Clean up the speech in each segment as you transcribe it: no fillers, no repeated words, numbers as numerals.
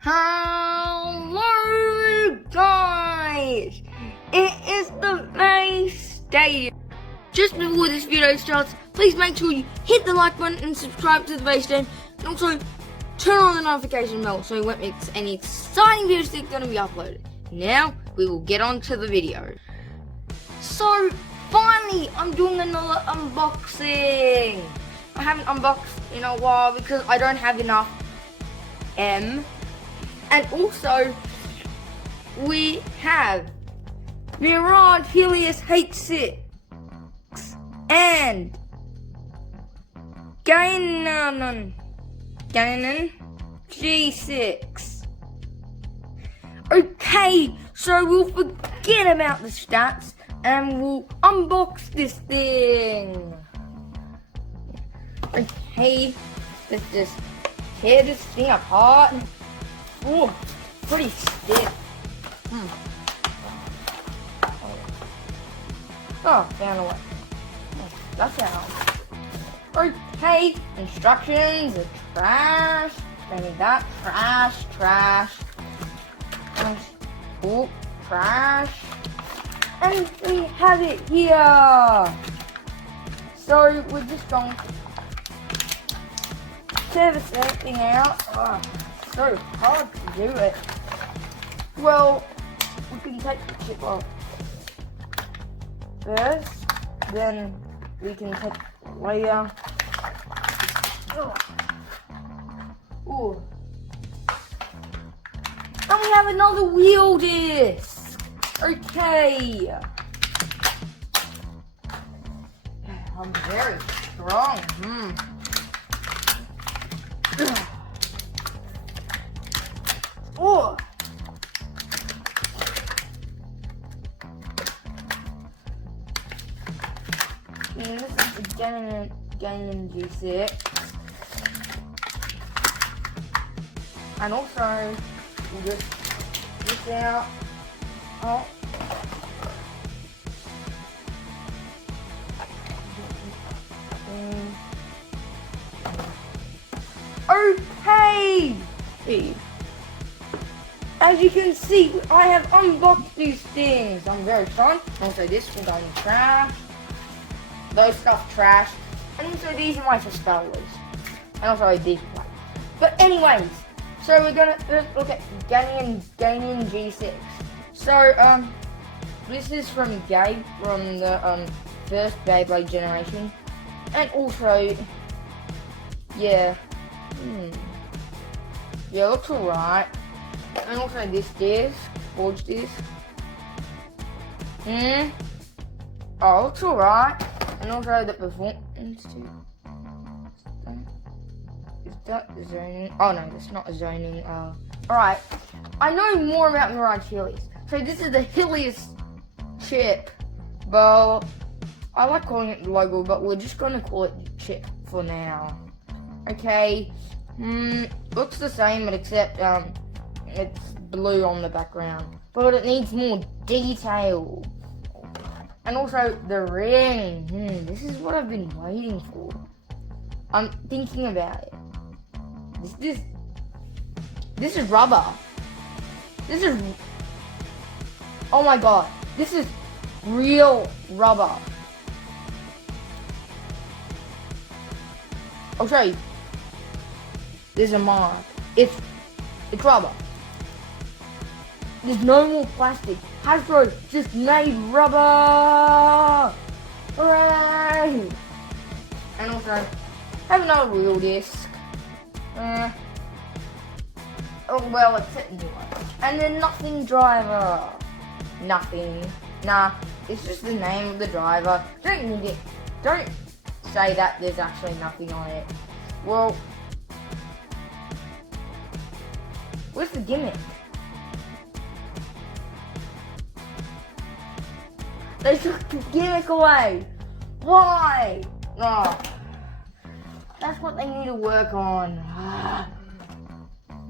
Hello guys! It is the Beystadium. Just before this video starts, please make sure you hit the like button and subscribe to the Beystadium, and also turn on the notification bell so you won't miss any exciting videos that are going to be uploaded. Now we will get on to the video. So finally I'm doing another unboxing. I haven't unboxed in a while because I don't have enough and also we have Mirage Helios H6 and Gainon G6. Okay, so we'll forget about the stats and we'll unbox this thing. Okay, let's just tear this thing apart. Oh, pretty stiff. Oh, found a way. That's how. Okay, instructions are trash. Maybe that trash. Oh, trash. And we have it here. So we're just going to tear this thing out. Oh, so hard to do it. Well, we can take the chip off first, then we can take the layer. Ooh. And we have another wheel disc. Okay. I'm very strong. Oh. And this is the Gainon G6. And also, we'll just get this out. Oh. Okay! As you can see, I have unboxed these things. I'm very fun. Also, this will go in the trash. Those stuff trash. And also, these are my spellers. And also, these ones. But anyways, so we're gonna look at Gainon G6. So, this is from Gabe, from the first Beyblade generation. And also, yeah. Yeah, it looks alright. And also this disc, forged disc. Oh, looks alright. And also the performance too. Is that zoning? Oh no, that's not zoning. Alright. I know more about Mirage Helios. So this is the Helios chip. Well, I like calling it the logo, but we're just gonna call it the chip for now. Okay. Looks the same, but except it's blue on the background. But it needs more detail. And also the ring. This is what I've been waiting for. I'm thinking about it. This is rubber. This is, oh my god, this is real rubber. I'll show you. There's a mark. It's rubber. There's no more plastic. Hasbro just made rubber. Hooray! And also, I have another wheel disc. Oh well, it's a new one. And then nothing driver. Nothing. Nah, it's just the name of the driver. Don't say that there's actually nothing on it. Well, where's the gimmick? They took the gimmick away. Why? Oh, that's what they need to work on.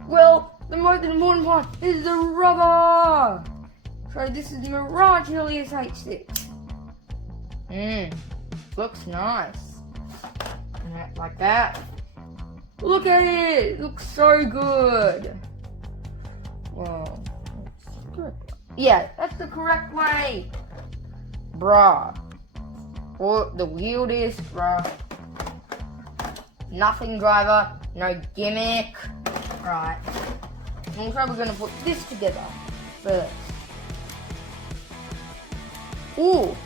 Well, the most important part is the rubber. So this is Mirage Helios H6. Looks nice. Like that. Look at it! It looks so good. Well, yeah, that's the correct way. Bruh. Or the weirdest, bruh. Nothing driver, no gimmick. Right. Also, we're gonna put this together first. Ooh.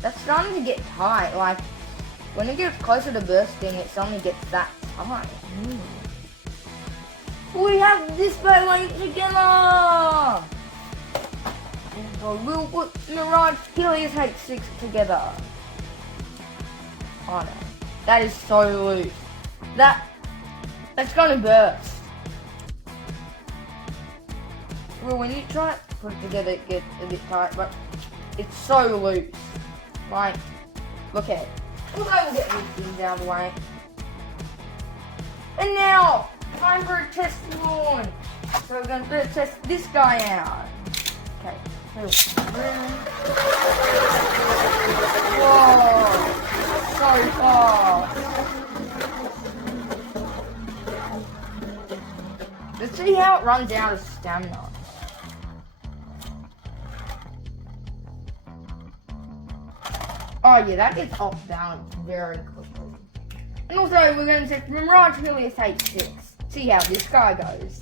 That's starting to get tight. Like, when it gets closer to bursting, it suddenly gets that tight. We have this light together! So we'll put Mirage Helios H6 together. Oh no. That is so loose. That's gonna burst. Well, when you try to put it together, it gets a bit tight, but it's so loose. Like, look at it. We'll get these things out of the way. And now, time for a test launch. So we're going to test this guy out. Okay. Whoa. So fast. Let's see how it runs out of stamina. Oh yeah, that gets off balance very quickly. And also, we're going to test Mirage Helios H6. See how this guy goes.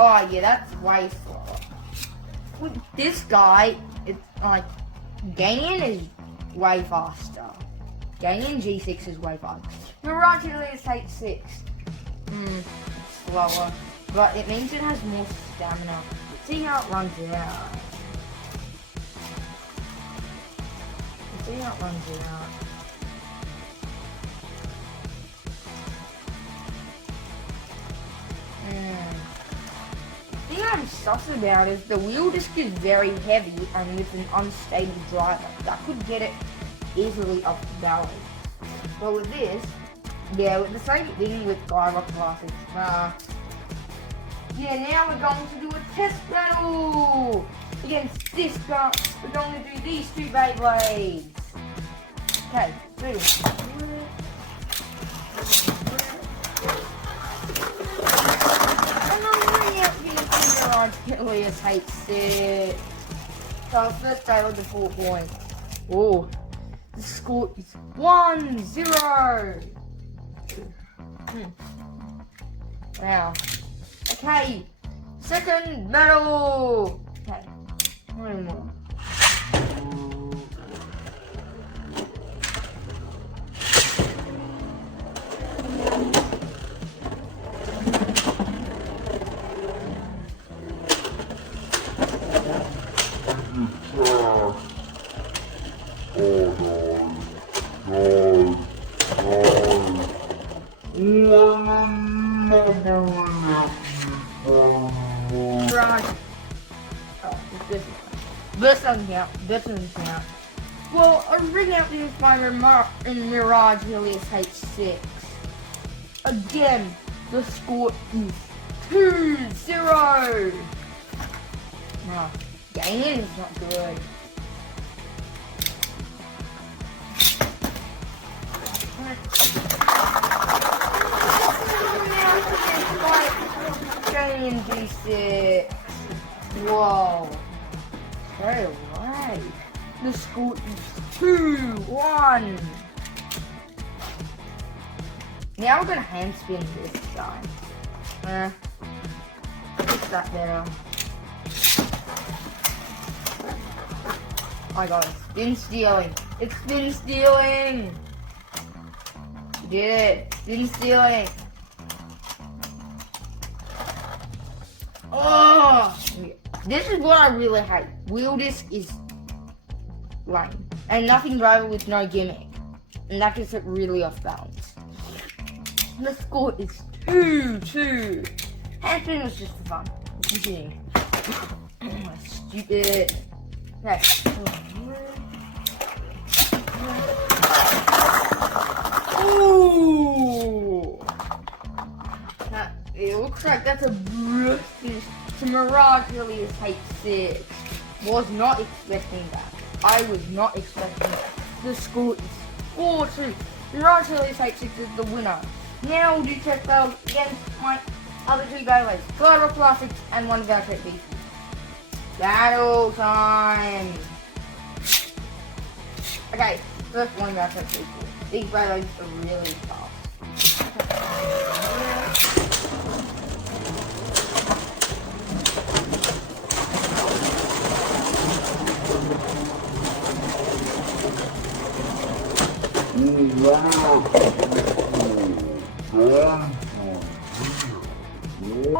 Oh yeah, that's way slower. With this guy, it's like, Gainon is way faster. Gainon G6 is way faster. Mirage Helios H6, slower, but it means it has more stamina. See how it runs out. See how it runs out. The thing I'm sus about is the wheel disc is very heavy and with an unstable driver. That could get it easily off balance. But with this, yeah, with the same thing with Gainon Classics. Yeah, now we're going to do a test battle against this guy. We're going to do these two Beyblades. Okay, boom. And I'm bringing out the Mirage Helios H6. So first battle to 4 points. Oh, the score is 1-0. Wow. Okay, second battle. Okay, one more. This doesn't count. Well, I'm bringing out the Inspire in Mirage Helios H6. Again, the score is 2-0. Now, Gainon is not good. Gainon G6. Whoa. Very right. The score is 2-1. Now we're gonna hand spin this guy. Is that better? Oh my god, it's spin stealing. It's spin stealing. You did it. Spin stealing. Oh! This is what I really hate. Wheel disc is lame. And nothing driver with no gimmick. And that gets it really off balance. The score is 2-2. Hand spin was just for fun. I'm kidding. Stupid. Okay. Ooh! It looks like that's a brush finish to Mirage Helios H6. Was not expecting that. I was not expecting that. The score is 4-2. Mirage Helios H6 is the winner. Now we'll do check battles against my other two guys, Glider Rock Classics and one of our Trek Beasts. Battle time! Okay, first one of our Trek Beasts. These battles are really fast.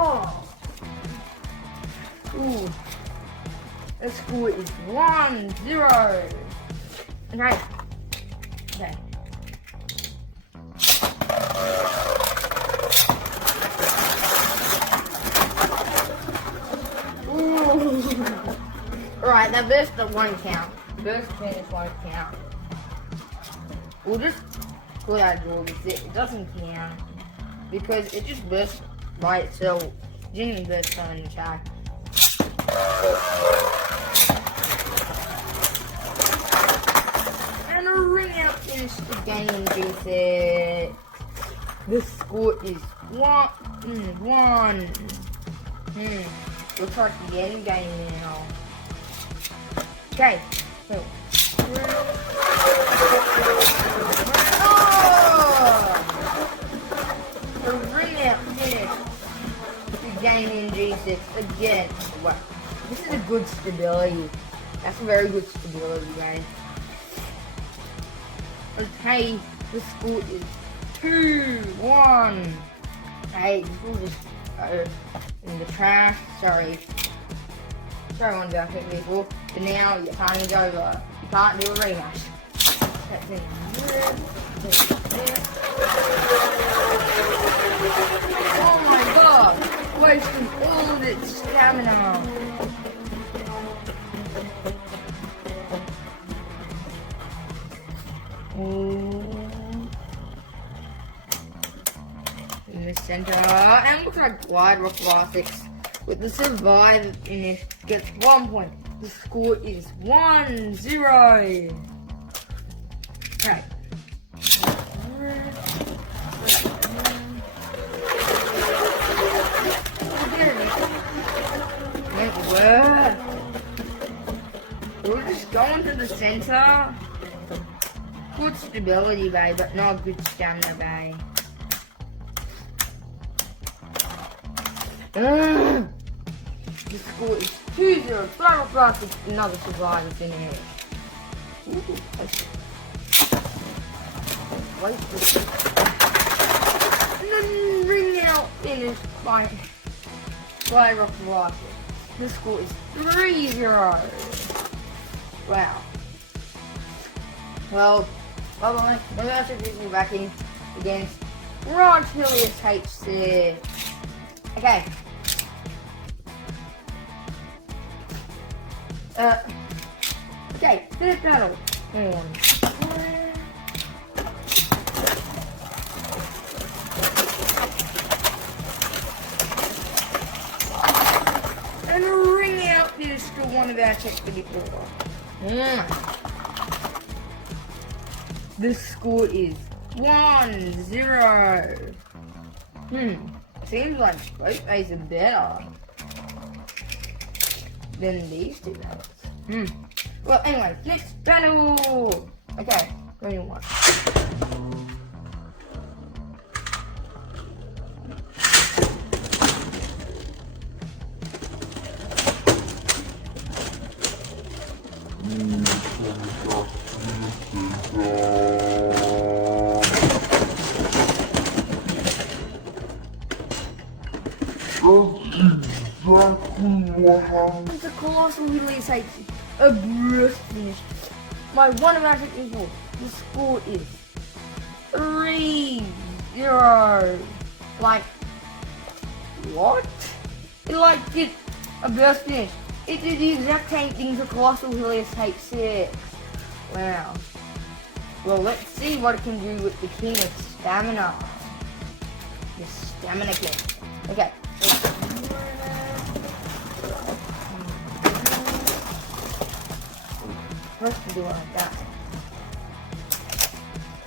Oh. Ooh. The score is 1-0. Okay. Okay. Alright, that burst won't count. Burst finish won't count. We'll just pull out draw this. It doesn't count because it just bursts by itself. It didn't even burst on an attack. And a ring out finish to Gainon G6. The score is 1-1. Looks like we're getting Gainon now. Okay, so. The ring out finish to Gainon G6 again. Wow, this is a good stability. That's a very good stability, guys. Okay, the score is 2-1. Hey, this will just go in the trash. Sorry, one of our people. But now your time is over. You can't do a rematch. That's it. Oh my god! Wasting all of its stamina. In the center, and looks like Glider Rock Classics with the survivor finish gets 1 point. The score is 1-0. Okay. We're just going to the center. Good stability, babe, but not good stamina, babe. The score is 2-0. Glider Rock Classics, another survivor finish. And then ring out finish by Glider Rock Classics. The score is 3-0. Wow. Well, bye-bye. Maybe I should be back in against Mirage Helios H6. Okay. Okay, third battle. And a ring out finish to one of our checks for before. The score is 1-0. Seems like both ways are better than these two battles. Well, anyway, next battle. Okay, what do you want? It's a colossal Helios H6, a burst finish. My one magic equal. The score is 3-0. Like, what? It like did a burst finish. It did the exact same thing to colossal Helios H6. Wow. Well, let's see what it can do with the king of stamina. The stamina king. Okay. First to do it like that.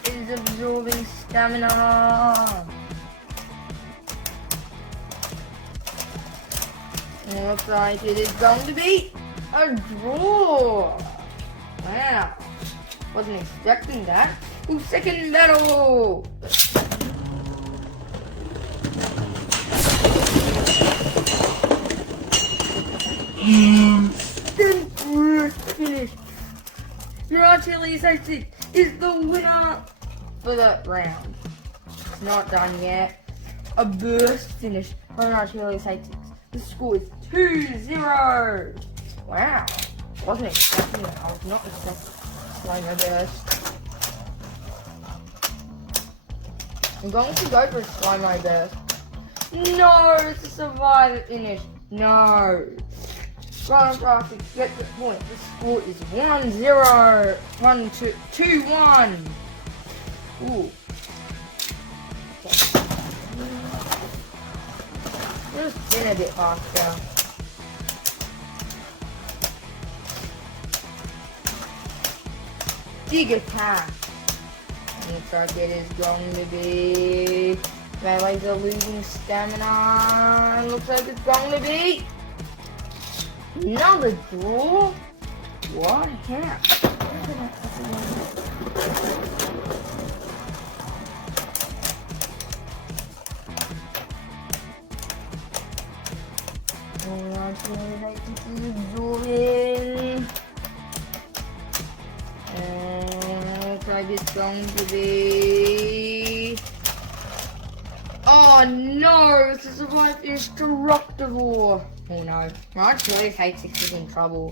It is absorbing stamina. Looks like it is going to be a draw. Wow. Wasn't expecting that. Ooh, second battle. Finish. Mirage Helios H6 is the winner for that round. It's not done yet. A burst finish for Mirage Helios H6. The score is 2-0. Wow. Wasn't expecting that. I was not expecting slow-mo burst. I'm going to go for a slow-mo burst. No, it's a survivor finish. No. Grand Graphics gets the point. The score is 1-0. 2-1. Ooh. Okay. Just spin a bit faster. Big attack. Looks like it is going to be... Melee's are losing stamina. Looks like it's going to be... Another draw? What? How? Alright, so let's draw in. Looks like it's going to be... Oh no! It's a survive indestructible! Oh no. Mirage Helios H6 is in trouble.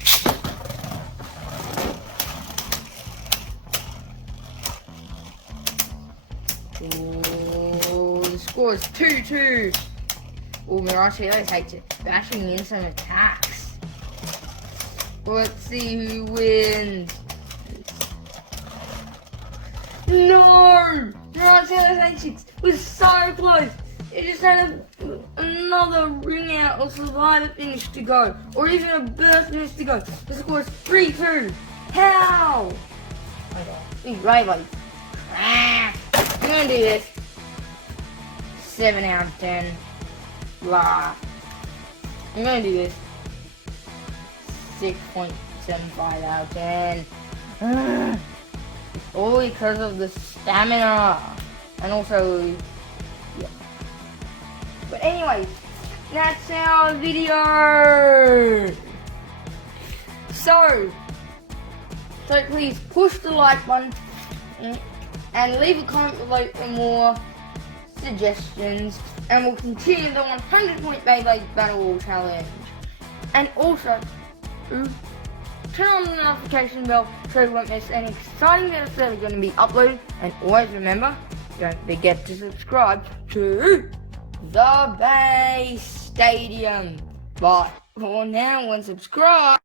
Ooh, the score is 2-2. Oh, Mirage Helios H6 bashing in some attacks. Let's see who wins. No! Mirage Helios H6 was so close. It just had another ring out or survivor finish to go, or even a burst finish to go. The score is 3-2. How? Okay, Ray. I'm gonna do this. 7 out of 10. Blah. I'm gonna do this. 6.75 out of 10. All because of the stamina, and also, yeah. But anyways, that's our video. So please push the like button and leave a comment below for more suggestions, and we'll continue the 100-point Beyblade Battle Wall Challenge. And also, turn on the notification bell so you won't miss any exciting videos that are going to be uploaded. And always remember, don't forget to subscribe to the Beystadium. But for now, unsubscribe.